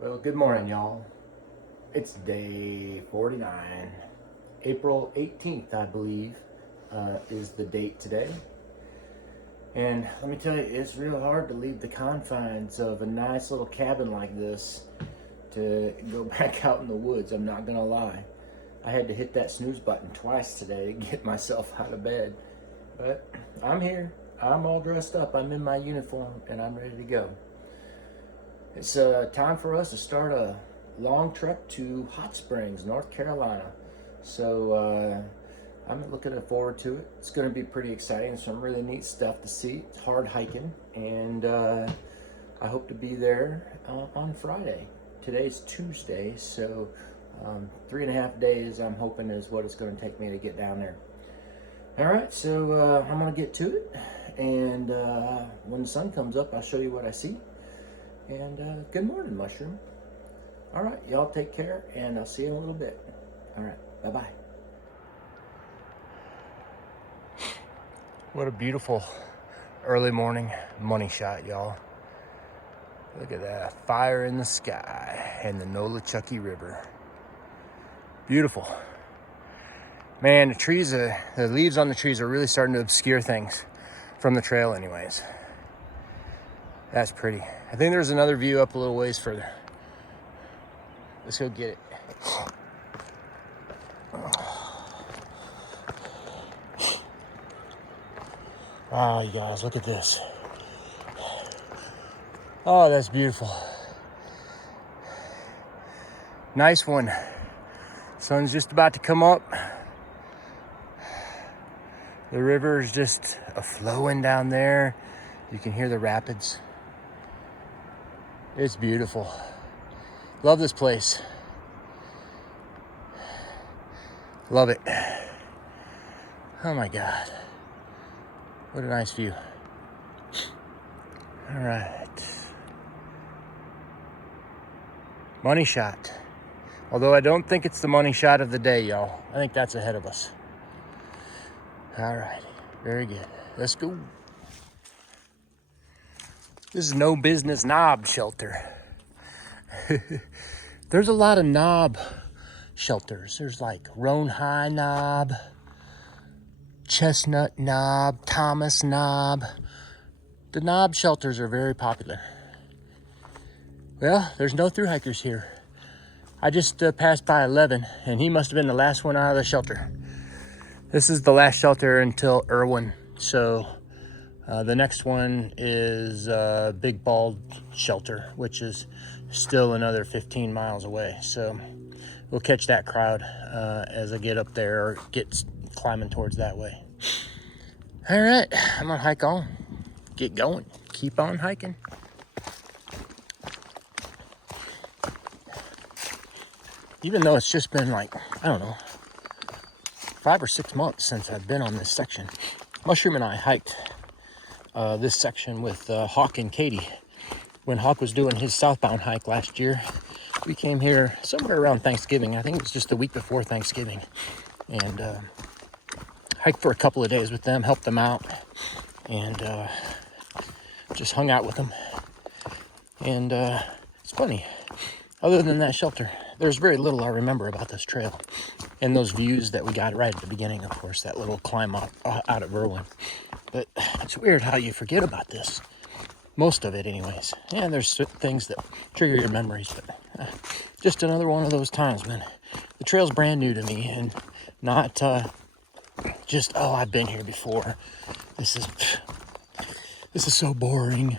Well, good morning, y'all. It's day 49. April 18th, I believe, is the date today. And let me tell you, it's real hard to leave the confines of a nice little cabin like this to go back out in the woods. I'm not gonna lie. I had to hit that snooze button twice today to get myself out of bed. But I'm here. I'm all dressed up. I'm in my uniform and I'm ready to go. It's time for us to start a long trek to Hot Springs, North Carolina. So I'm looking forward to it. It's going to be pretty exciting. Some really neat stuff to see. It's hard hiking, and I hope to be there on Friday. Today's Tuesday, so 3.5 days I'm hoping is what it's going to take me to get down there. All right, so I'm going to get to it, and when the sun comes up, I'll show you what I see. And good morning, Mushroom. All right, y'all take care, and I'll see you in a little bit. All right, bye-bye. What a beautiful early morning money shot, y'all. Look at that, fire in the sky and the Nolichucky River. Beautiful. Man, the leaves on the trees are really starting to obscure things from the trail anyways. That's pretty. I think there's another view up a little ways further. Let's go get it. Wow, you guys, look at this. Oh, that's beautiful. Nice one. Sun's just about to come up. The river is just flowing down there. You can hear the rapids. It's beautiful. Love this place. Love it. Oh my God. What a nice view. All right. Money shot. Although I don't think it's the money shot of the day, y'all. I think that's ahead of us. All right. Very good. Let's go. This is No Business Knob Shelter. There's a lot of knob shelters. There's like Roan High Knob, Chestnut Knob, Thomas Knob. The knob shelters are very popular. Well, there's no thru hikers here. I just passed by 11, and he must have been the last one out of the shelter. This is the last shelter until Irwin, so the next one is Big Bald Shelter, which is still another 15 miles away. So we'll catch that crowd as I get up there or get climbing towards that way. All right, I'm gonna hike on, get going, keep on hiking. Even though it's just been like, I don't know, 5 or 6 months since I've been on this section. Mushroom and I hiked this section with Hawk and Katie. When Hawk was doing his southbound hike last year, we came here somewhere around Thanksgiving. I think it was just the week before Thanksgiving. And hiked for a couple of days with them, helped them out, and just hung out with them. And it's funny, other than that shelter, there's very little I remember about this trail. And those views that we got right at the beginning, of course, that little climb up out of Irwin. But it's weird how you forget about this. Most of it anyways. And there's things that trigger your memories, but just another one of those times, man. The trail's brand new to me, and not just, oh, I've been here before. This is so boring.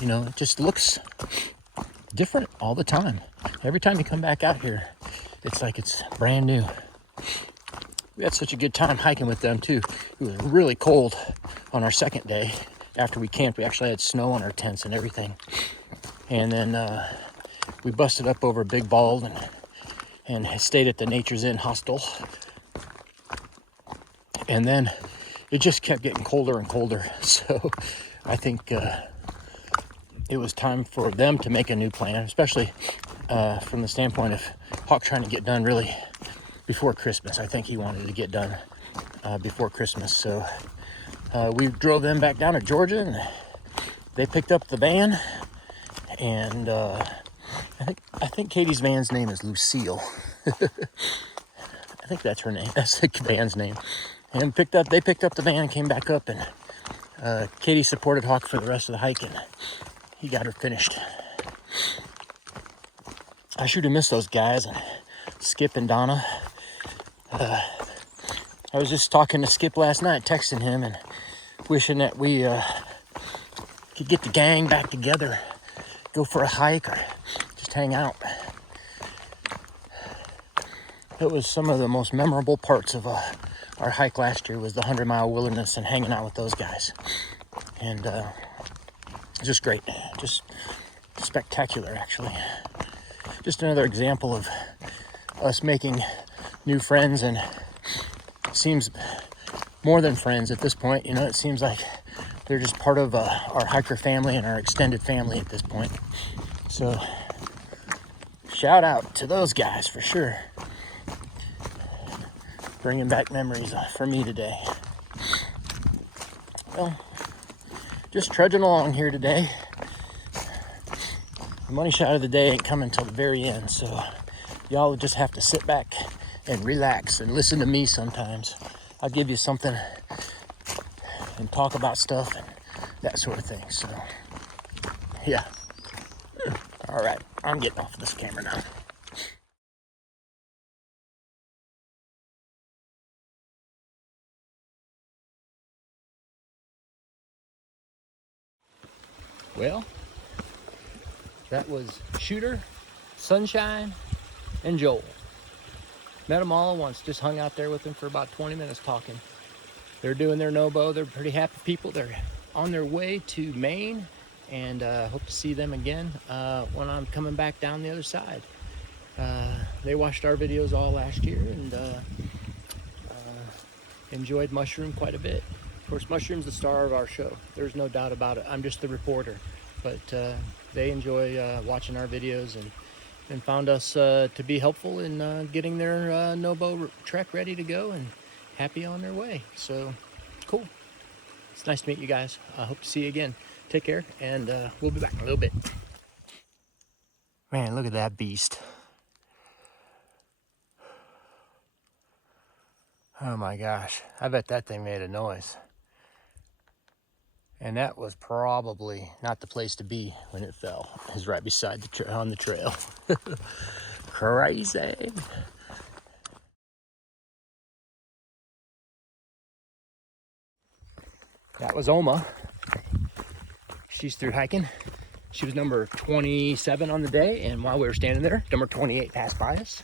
You know, it just looks different all the time. Every time you come back out here, it's like it's brand new. We had such a good time hiking with them too. It was really cold on our second day. After we camped, we actually had snow on our tents and everything. And then we busted up over Big Bald and stayed at the Nature's Inn hostel. And then it just kept getting colder and colder. So I think it was time for them to make a new plan, especially from the standpoint of Hawk trying to get done really before Christmas. I think he wanted to get done before Christmas. So we drove them back down to Georgia, and they picked up the van, and I think Katie's van's name is Lucille. I think that's her name. That's the van's name. And they picked up the van and came back up, and Katie supported Hawk for the rest of the hike, and he got her finished. I sure do miss those guys, Skip and Donna. I was just talking to Skip last night, texting him and wishing that we could get the gang back together, go for a hike or just hang out. It was some of the most memorable parts of our hike last year was the 100-mile wilderness and hanging out with those guys. And just great, just spectacular, actually. Just another example of us making new friends, and it seems more than friends at this point. You know, it seems like they're just part of our hiker family and our extended family at this point. So shout out to those guys for sure. Bringing back memories for me today. Well, just trudging along here today. The money shot of the day ain't coming till the very end, so y'all just have to sit back and relax and listen to me sometimes. I'll give you something and talk about stuff and that sort of thing. So, yeah. All right, I'm getting off of this camera now. Well, that was Shooter, Sunshine, and Joel. Met them all at once, just hung out there with them for about 20 minutes talking. They're doing their no-bow. They're pretty happy people. They're on their way to Maine, and hope to see them again when I'm coming back down the other side. They watched our videos all last year and enjoyed Mushroom quite a bit. Of course, Mushroom's the star of our show. There's no doubt about it. I'm just the reporter. But they enjoy watching our videos and found us to be helpful in getting their no-bow trek ready to go and happy on their way. So, cool. It's nice to meet you guys. I hope to see you again. Take care, and we'll be back in a little bit. Man, look at that beast. Oh my gosh. I bet that thing made a noise. And that was probably not the place to be when it fell. It was right beside on the trail. Crazy. That was Oma. She's through hiking. She was number 27 on the day, and while we were standing there, number 28 passed by us.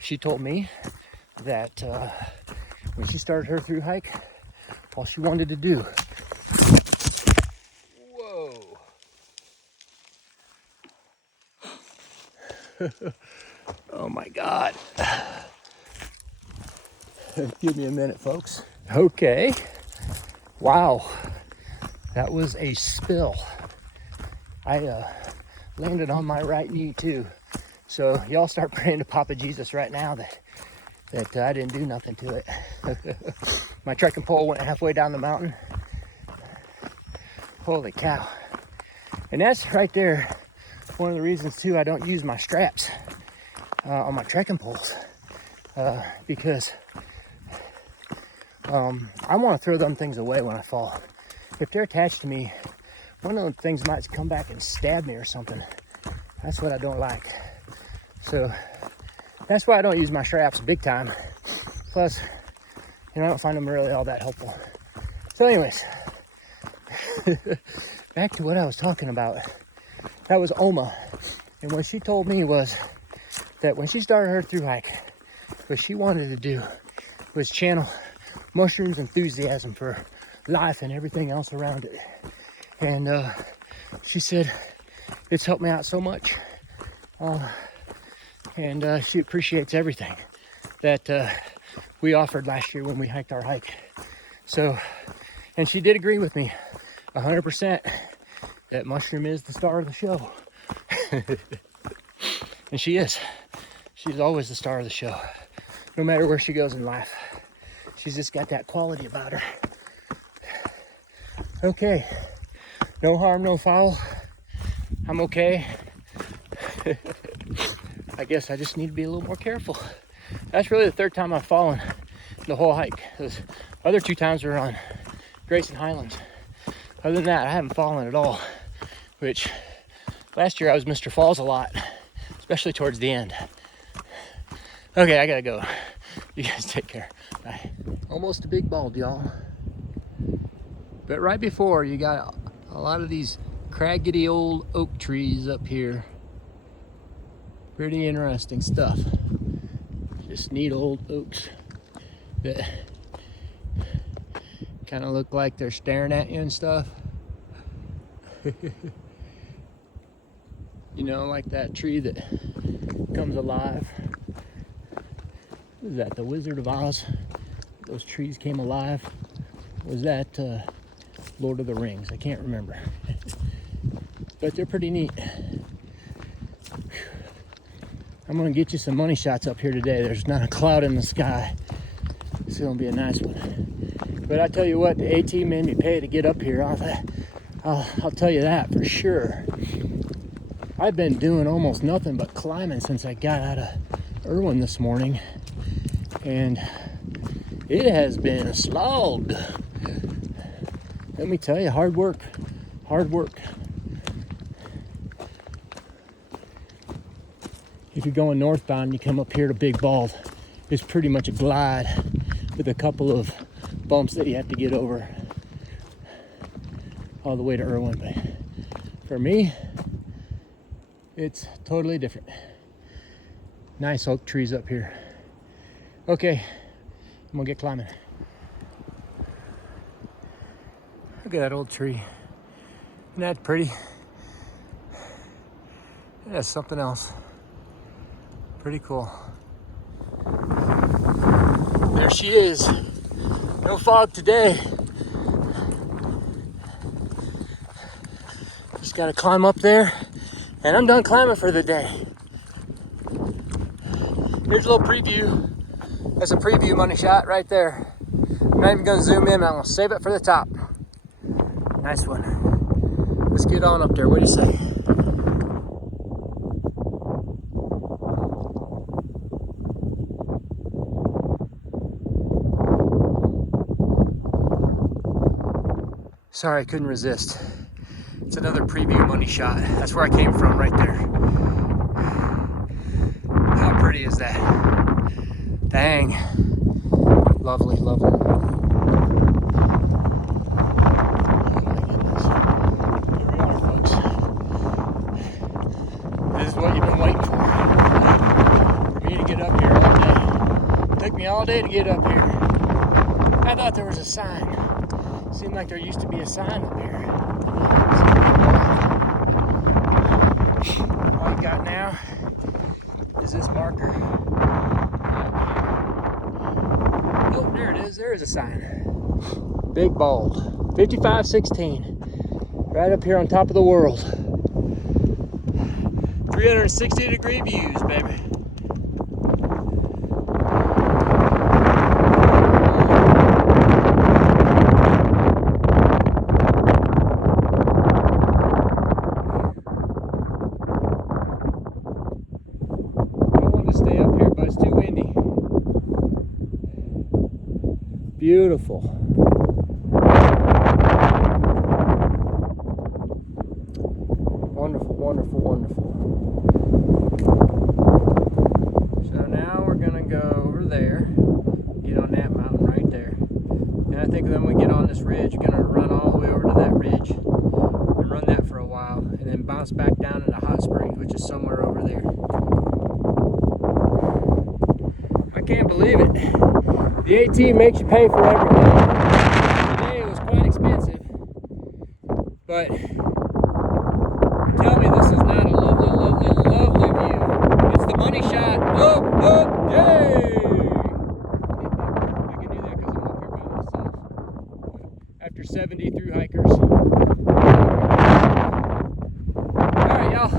She told me that when she started her through hike, all she wanted to do. Whoa. Oh my God. Give me a minute, folks. Okay. Wow. That was a spill. I landed on my right knee too. So y'all start praying to Papa Jesus right now that I didn't do nothing to it. My trekking pole went halfway down the mountain. Holy cow. And that's right there one of the reasons too I don't use my straps on my trekking poles, because I want to throw them things away when I fall. If they're attached to me, one of them things might come back and stab me or something. That's what I don't like. So that's why I don't use my straps big time. Plus, I don't find them really all that helpful. So anyways, back to what I was talking about. That was Oma. And what she told me was that when she started her through hike, what she wanted to do was channel Mushroom's enthusiasm for life and everything else around it. And she said, it's helped me out so much. And she appreciates everything that we offered last year when we hiked our hike. So, and she did agree with me 100% that Mushroom is the star of the show. And she is. She's always the star of the show, no matter where she goes in life. She's just got that quality about her. Okay, no harm, no foul. I'm okay. I guess I just need to be a little more careful. That's really the third time I've fallen the whole hike. Those other 2 times were on Grayson Highlands. Other than that, I haven't fallen at all, which last year I was Mr. Falls a lot, especially towards the end. Okay, I gotta go. You guys take care. Bye. Almost a big bald, y'all. But right before, you got a lot of these craggedy old oak trees up here. Pretty interesting stuff. Just neat old oaks that kind of look like they're staring at you and stuff. You know, like that tree that comes alive. What is that, the Wizard of Oz? Those trees came alive. Was that Lord of the Rings? I can't remember. But they're pretty neat. I'm gonna get you some money shots up here today. There's not a cloud in the sky. It's gonna be a nice one. But I tell you what, the AT made me pay to get up here. I'll tell you that for sure. I've been doing almost nothing but climbing since I got out of Irwin this morning. And it has been a slog. Let me tell you, hard work. Hard work. If you're going northbound, you come up here to Big Bald. It's pretty much a glide with a couple of bumps that you have to get over all the way to Irwin. But for me, it's totally different. Nice oak trees up here. Okay, I'm gonna get climbing. Look at that old tree. Isn't that pretty? That's something else. Pretty cool. There she is. No fog today. Just gotta climb up there, and I'm done climbing for the day. Here's a little preview. That's a preview money shot right there. I'm not even gonna zoom in, I'm gonna save it for the top. Nice one. Let's get on up there. What do you say? Sorry, I couldn't resist. It's another preview money shot. That's where I came from, right there. How pretty is that? Dang. Lovely, lovely. Oh my goodness. Here we are, folks. This is what you've been waiting for. For me to get up here all day. It took me all day to get up here. I thought there was a sign. Seemed like there used to be a sign up here. All you got now is this marker. Oh, there it is. There is a sign. Big Bald. 5516. Right up here on top of the world. 360-degree views, baby. Beautiful. Wonderful, wonderful, wonderful. So now we're gonna go over there, get on that mountain right there. And I think then we get on this ridge, we're gonna run all the way over to that ridge and run that for a while, and then bounce back down into Hot Springs, which is somewhere over there. I can't believe it. The AT makes you pay for everything. Today it was quite expensive, but tell me this is not a lovely, lovely, lovely view. It's the money shot of the day. I can do that because I'm up here by myself. After 70 through hikers. All right, y'all.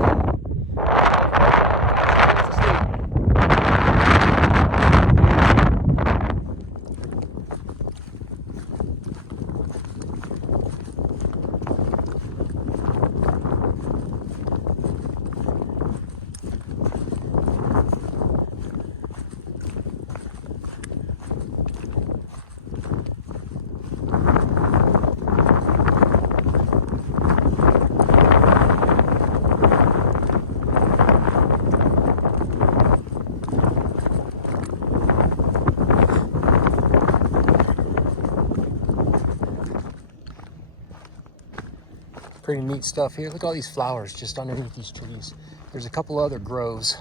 Pretty neat stuff here. Look at all these flowers just underneath these trees. There's a couple other groves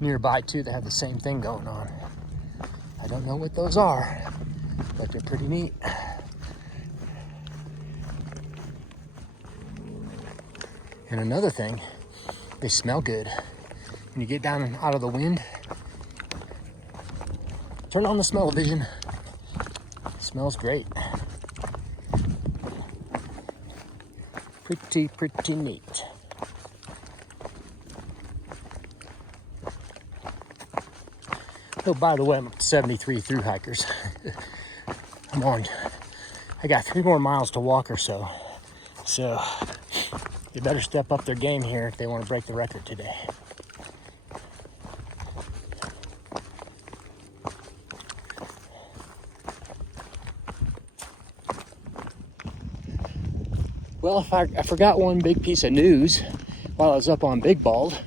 nearby too that have the same thing going on. I don't know what those are, but they're pretty neat. And another thing, they smell good. When you get down and out of the wind, turn on the smell-o-vision. It smells great. Pretty neat. Oh, by the way, I'm 73 through hikers. I got 3 more miles to walk or so. So they better step up their game here if they want to break the record today. Well, I forgot one big piece of news while I was up on Big Bald.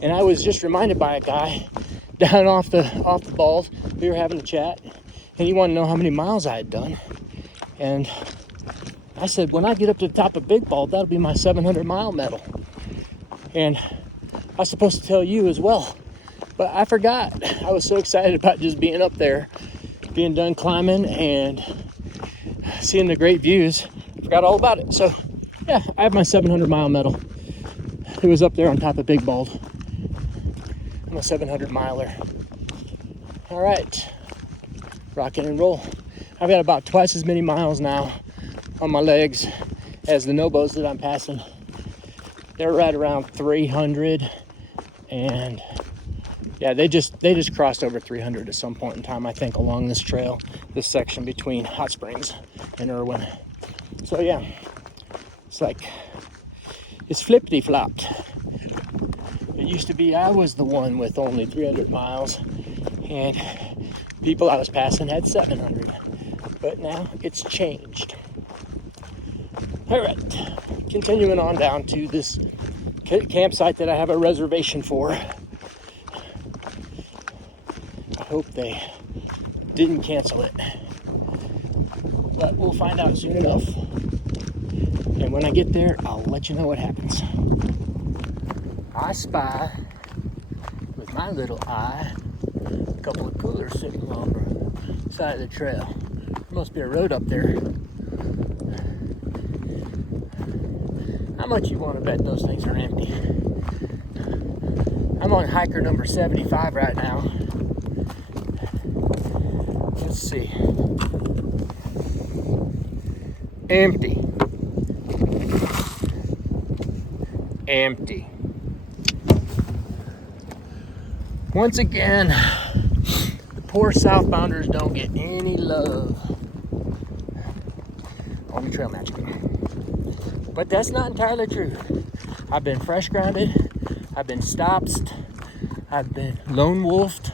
And I was just reminded by a guy down off the bald. We were having a chat, and he wanted to know how many miles I had done. And I said, when I get up to the top of Big Bald, that'll be my 700-mile medal. And I was supposed to tell you as well, but I forgot. I was so excited about just being up there, being done climbing and seeing the great views. I forgot all about it. So yeah, I have my 700-mile medal. It was up there on top of Big Bald. I'm a 700-miler. All right, rocking and roll. I've got about twice as many miles now on my legs as the Nobos that I'm passing. They're right around 300, and yeah, they just crossed over 300 at some point in time, I think, along this trail, this section between Hot Springs and Irwin. So yeah, it's flippity-flopped. It used to be I was the one with only 300 miles, and people I was passing had 700, but now it's changed. All right, continuing on down to this campsite that I have a reservation for. I hope they didn't cancel it, but we'll find out soon enough. And when I get there, I'll let you know what happens. I spy, with my little eye, a couple of coolers sitting on the side of the trail. There must be a road up there. How much you want to bet those things are empty? I'm on hiker number 75 right now. Let's see. Empty. Empty. Once again, the poor southbounders don't get any love on the trail magic. But that's not entirely true. I've been fresh grounded, I've been stopsed, I've been lone wolfed.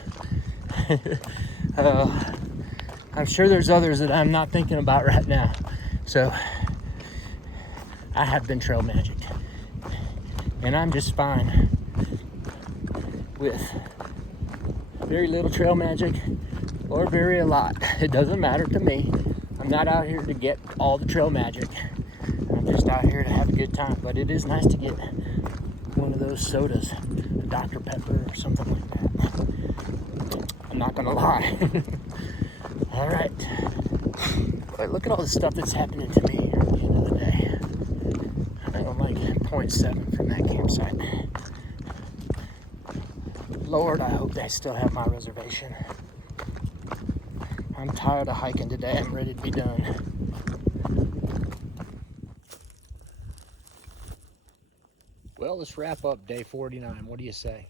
I'm sure there's others that I'm not thinking about right now. So I have been trail magic, and I'm just fine with very little trail magic or very a lot. It doesn't matter to me. I'm not out here to get all the trail magic. I'm just out here to have a good time. But it is nice to get one of those sodas, a Dr. Pepper or something like that. I'm not gonna lie. All right. But look at all the stuff that's happening to me here at the end of the day. I'm like 0.7 from that campsite. Lord, I hope they still have my reservation. I'm tired of hiking today. I'm ready to be done. Well, let's wrap up day 49. What do you say?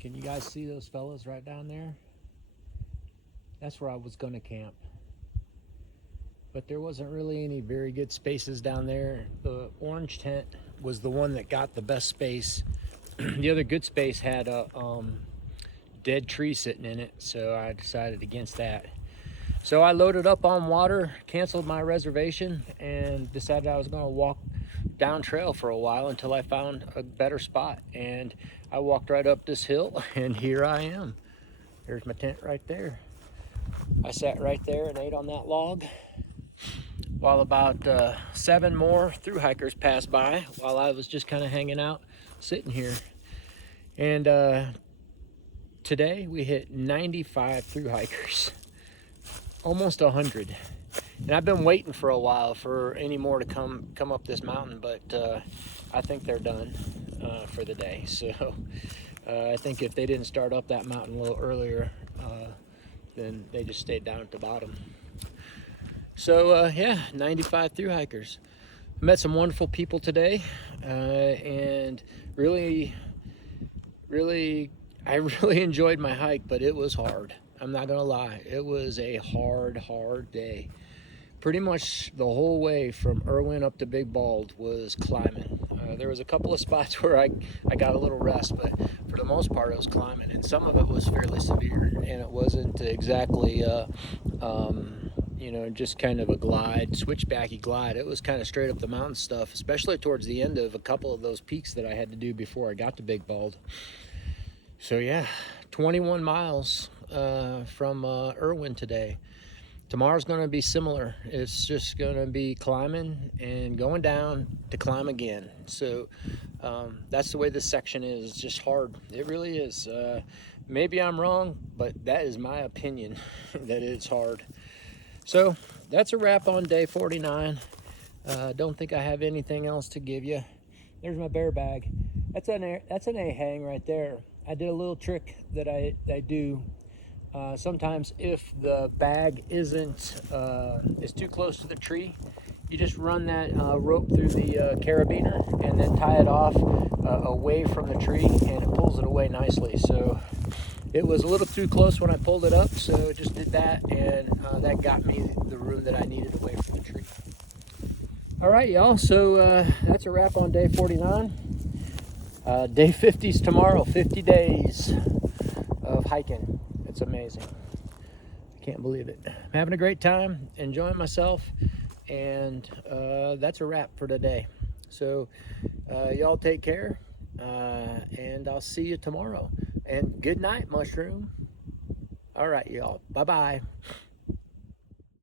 Can you guys see those fellas right down there? That's where I was going to camp. But there wasn't really any very good spaces down there. The orange tent was the one that got the best space. The other good space had a dead tree sitting in it, so I decided against that. So I loaded up on water, canceled my reservation, and decided I was going to walk down trail for a while until I found a better spot. And I walked right up this hill, and here I am. There's my tent right there. I sat right there and ate on that log. while about 7 more through hikers passed by while I was just kind of hanging out, sitting here. And today we hit 95 through hikers, almost 100. And I've been waiting for a while for any more to come up this mountain, but I think they're done for the day. So I think if they didn't start up that mountain a little earlier, then they just stayed down at the bottom. So yeah, 95 through hikers. Met some wonderful people today, and really I really enjoyed my hike, but it was hard. I'm not gonna lie, it was a hard day. Pretty much the whole way from Irwin up to Big Bald was climbing. There was a couple of spots where I got a little rest, but for the most part it was climbing, and some of it was fairly severe, and it wasn't exactly you know, just kind of a glide, switchbacky glide. It was kind of straight up the mountain stuff, especially towards the end of a couple of those peaks that I had to do before I got to Big Bald. So yeah, 21 miles from Irwin today. Tomorrow's going to be similar. It's just going to be climbing and going down to climb again. So that's the way this section is. It's just hard. It really is. Maybe I'm wrong, but that is my opinion, that it's hard. So that's a wrap on day 49. Don't think I have anything else to give you. There's my bear bag. That's an A-hang right there. I did a little trick that I do. Sometimes if the bag is too close to the tree, you just run that rope through the carabiner and then tie it off away from the tree, and it pulls it away nicely. So it was a little too close when I pulled it up, so I just did that, and that got me the room that I needed away from the tree. All right, y'all, so that's a wrap on day 49. Day 50's tomorrow, 50 days of hiking. It's amazing. I can't believe it. I'm having a great time, enjoying myself, and that's a wrap for today. So y'all take care, and I'll see you tomorrow. And good night, Mushroom. All right, y'all. Bye-bye.